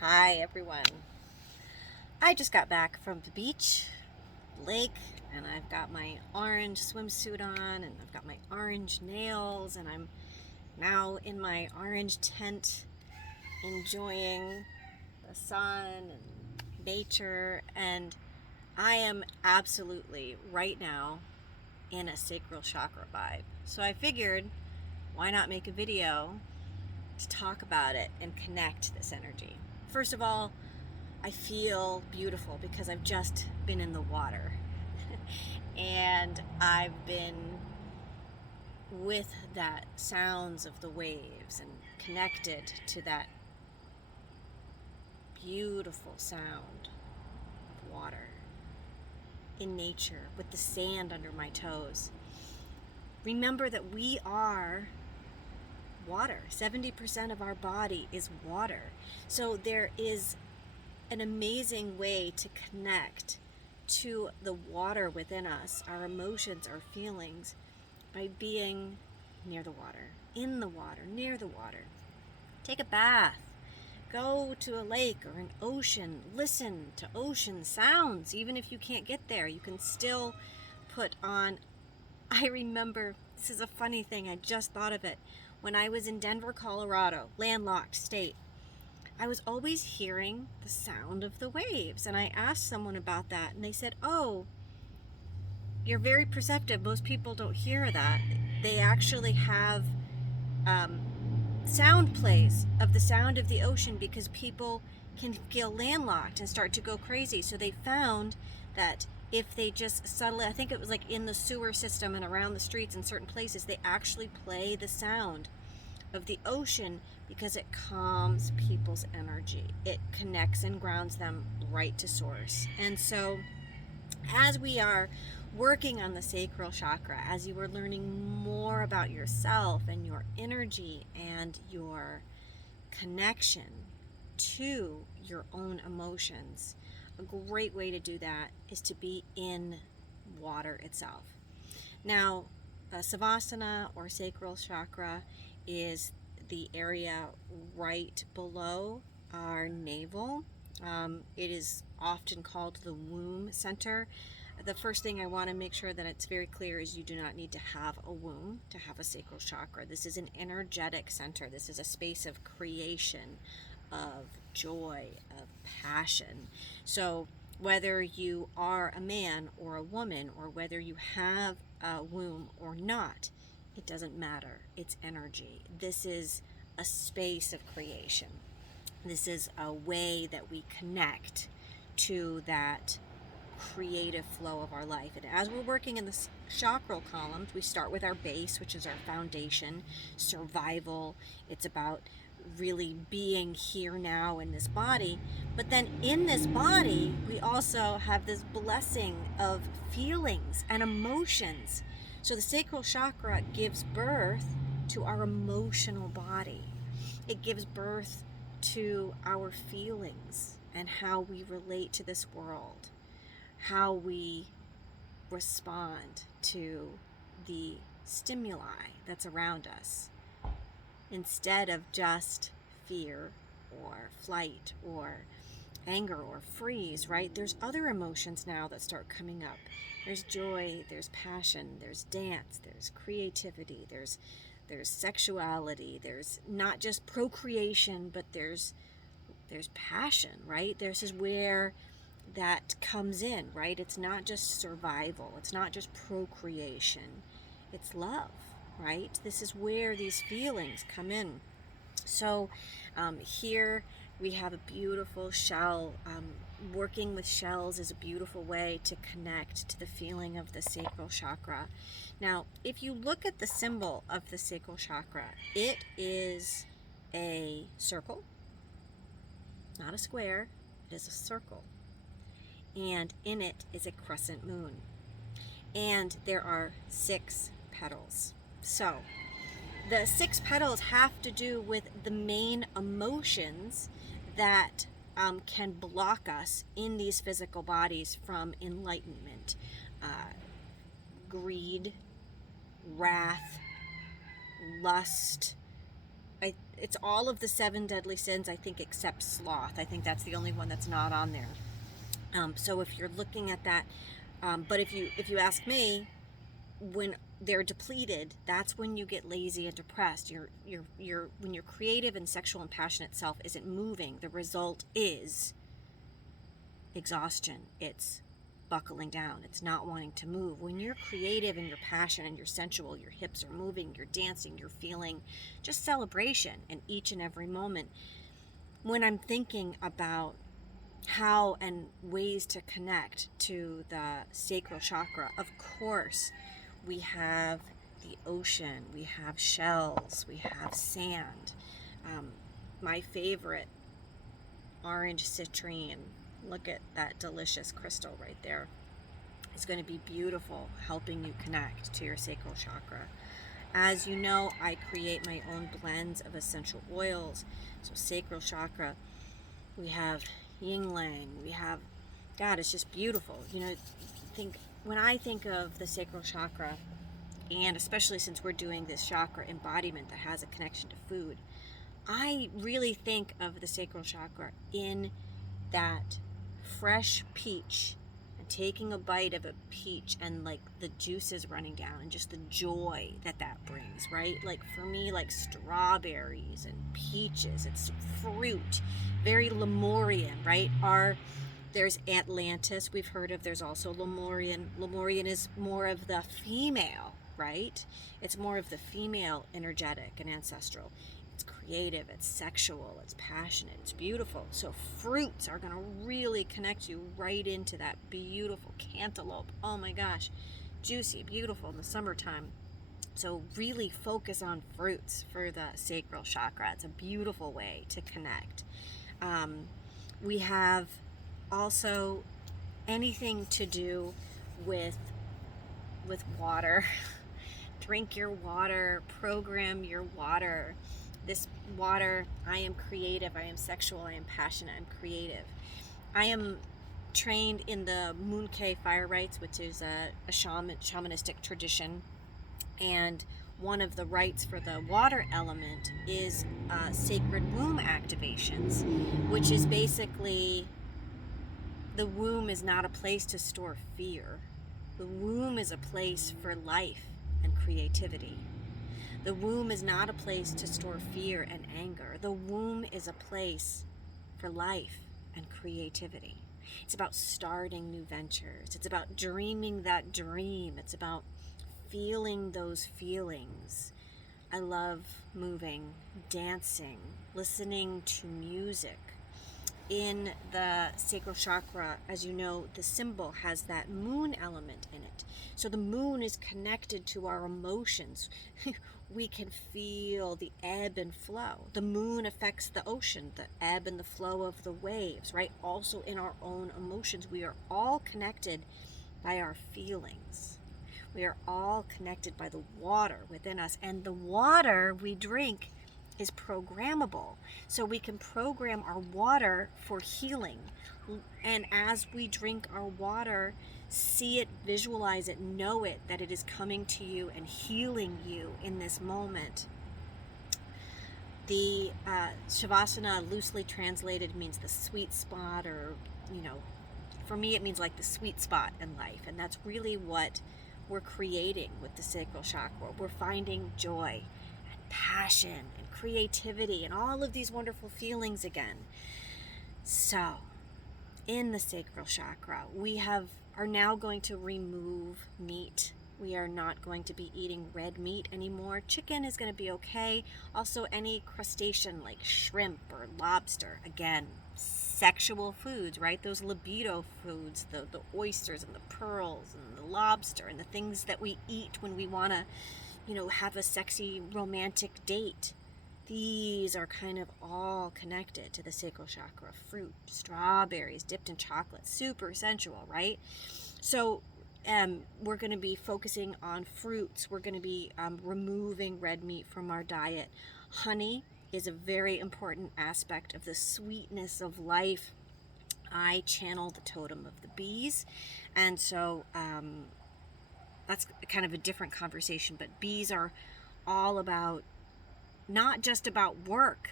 Hi everyone. I just got back from the beach, lake, and I've got my orange swimsuit on and I've got my orange nails and I'm now in my orange tent enjoying the sun and nature, and I am absolutely right now in a sacral chakra vibe. So I figured, why not make a video to talk about it and connect this energy. First of all, I feel beautiful because I've just been in the water and I've been with that sounds of the waves and connected to that beautiful sound of water in nature with the sand under my toes. Remember that we are water. 70% of our body is water. So there is an amazing way to connect to the water within us, our emotions, our feelings, by being near the water, in the water, near the water. Take a bath. Go to a lake or an ocean. Listen to ocean sounds. Even if you can't get there, you can still put on. I remember, this is a funny thing, I just thought of it. When I was in Denver, Colorado, landlocked state, I was always hearing the sound of the waves. And I asked someone about that, and they said, oh, you're very perceptive. Most people don't hear that. They actually have sound plays of the sound of the ocean because people can feel landlocked and start to go crazy. So they found that if they just subtly, I think it was like in the sewer system and around the streets in certain places, they actually play the sound of the ocean because it calms people's energy. It connects and grounds them right to source. And so as we are working on the sacral chakra, as you are learning more about yourself and your energy and your connection to your own emotions, a great way to do that is to be in water itself. Now, Savasana or sacral chakra is the area right below our navel. It is often called the womb center. The first thing I want to make sure that it's very clear is you do not need to have a womb to have a sacral chakra. This is an energetic center. This is a space of creation, of joy, of passion. So whether you are a man or a woman, or whether you have a womb or not, it doesn't matter. It's energy. This is a space of creation. This is a way that we connect to that creative flow of our life. And as we're working in the chakral columns, we start with our base, which is our foundation, survival. It's about really being here now in this body. But then in this body, we also have this blessing of feelings and emotions. So the sacral chakra gives birth to our emotional body. It gives birth to our feelings and how we relate to this world, how we respond to the stimuli that's around us, instead of just fear or flight or anger or freeze, right? There's other emotions now that start coming up. There's joy, there's passion, there's dance, there's creativity, there's sexuality, there's not just procreation, but there's passion, right? This is where that comes in, right? It's not just survival, it's not just procreation, it's love, right? This is where these feelings come in. So here we have a beautiful shell. Working with shells is a beautiful way to connect to the feeling of the sacral chakra. Now, if you look at the symbol of the sacral chakra, it is a circle, not a square, it is a circle. And in it is a crescent moon. And there are 6 petals. So the 6 petals have to do with the main emotions that can block us in these physical bodies from enlightenment. Greed, wrath, lust, it's all of the 7 deadly sins, I think, except sloth. I think that's the only one that's not on there. So if you're looking at that, but if you ask me, when they're depleted, that's when you get lazy and depressed. When your creative and sexual and passionate self isn't moving, the result is exhaustion. It's buckling down. It's not wanting to move. When you're creative and you're passionate and you're sensual, your hips are moving, you're dancing, you're feeling just celebration in each and every moment. When I'm thinking about how and ways to connect to the sacral chakra, of course, we have the ocean, we have shells, we have sand. My favorite, orange citrine. Look at that delicious crystal right there. It's going to be beautiful, helping you connect to your sacral chakra. As you know, I create my own blends of essential oils. So sacral chakra, we have yin yang, we have, God, it's just beautiful. You know, when I think of the sacral chakra, and especially since we're doing this chakra embodiment that has a connection to food, I really think of the sacral chakra in that fresh peach, and taking a bite of a peach and like the juices running down and just the joy that brings, right? Like for me, like strawberries and peaches, it's fruit, very Lemurian, right? There's Atlantis, we've heard of. There's also Lemurian. Lemurian is more of the female, right? It's more of the female, energetic and ancestral. It's creative, it's sexual, it's passionate, it's beautiful. So fruits are going to really connect you right into that beautiful cantaloupe. Oh my gosh, juicy, beautiful in the summertime. So really focus on fruits for the sacral chakra. It's a beautiful way to connect. We have also anything to do with water. Drink your water, program your water. This water, I am creative, I am sexual, I am passionate, I'm creative. I am trained in the Munkay Fire rites, which is a shamanistic tradition. And one of the rites for the water element is sacred womb activations, which is basically, the womb is not a place to store fear. The womb is a place for life and creativity. The womb is not a place to store fear and anger. The womb is a place for life and creativity. It's about starting new ventures. It's about dreaming that dream. It's about feeling those feelings. I love moving, dancing, listening to music. In the sacral chakra, as you know, the symbol has that moon element in it. So the moon is connected to our emotions. We can feel the ebb and flow. The moon affects the ocean, the ebb and the flow of the waves, right? Also in our own emotions. We are all connected by our feelings. We are all connected by the water within us. And the water we drink is programmable. So we can program our water for healing. And as we drink our water, see it, visualize it, know it, that it is coming to you and healing you in this moment. The Shavasana, loosely translated, means the sweet spot, or, you know, for me it means like the sweet spot in life. And that's really what we're creating with the sacral chakra. We're finding joy and passion and creativity and all of these wonderful feelings again. So in the sacral chakra, we are now going to remove meat. We are not going to be eating red meat anymore. Chicken is going to be okay. Also any crustacean like shrimp or lobster. Again, sexual foods, right? Those libido foods, the oysters and the pearls and the lobster and the things that we eat when we want to, you know, have a sexy romantic date. These are kind of all connected to the sacral chakra. Fruit, strawberries dipped in chocolate, super sensual, right? So we're going to be focusing on fruits. We're going to be removing red meat from our diet. Honey is a very important aspect of the sweetness of life. I channel the totem of the bees, and so that's kind of a different conversation, but bees are all about not just about work.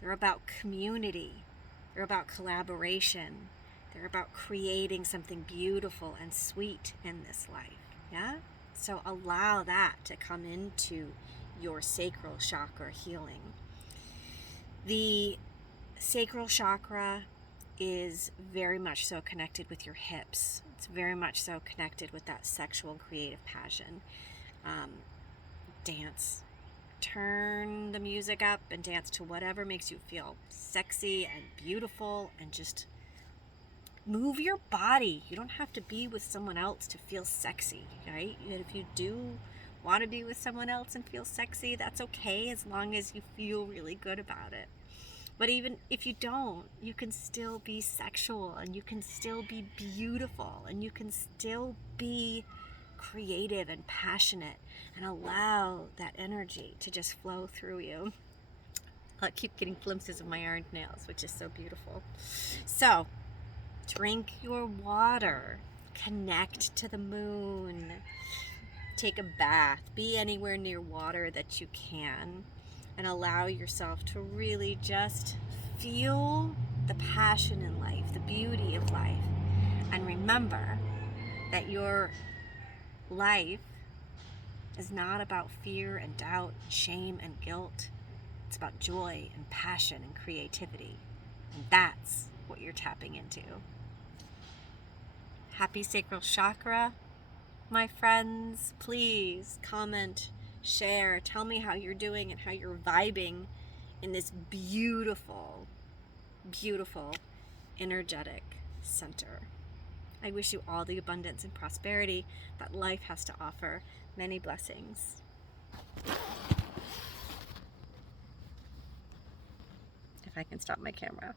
They're about community. They're about collaboration. They're about creating something beautiful and sweet in this life. Yeah? So allow that to come into your sacral chakra healing. The sacral chakra is very much so connected with your hips. It's very much so connected with that sexual and creative passion. Dance. Turn the music up and dance to whatever makes you feel sexy and beautiful, and just move your body. You don't have to be with someone else to feel sexy, right? If you do want to be with someone else and feel sexy, that's okay, as long as you feel really good about it. But even if you don't, you can still be sexual, and you can still be beautiful, and you can still be creative and passionate, and allow that energy to just flow through you. I keep getting glimpses of my ironed nails, which is so beautiful. So, drink your water, connect to the moon, take a bath, be anywhere near water that you can, and allow yourself to really just feel the passion in life, the beauty of life. And remember that your life is not about fear and doubt, shame and guilt. It's about joy and passion and creativity. And that's what you're tapping into. Happy sacral chakra, my friends. Please comment, share, tell me how you're doing and how you're vibing in this beautiful, beautiful, energetic center. I wish you all the abundance and prosperity that life has to offer. Many blessings. If I can stop my camera.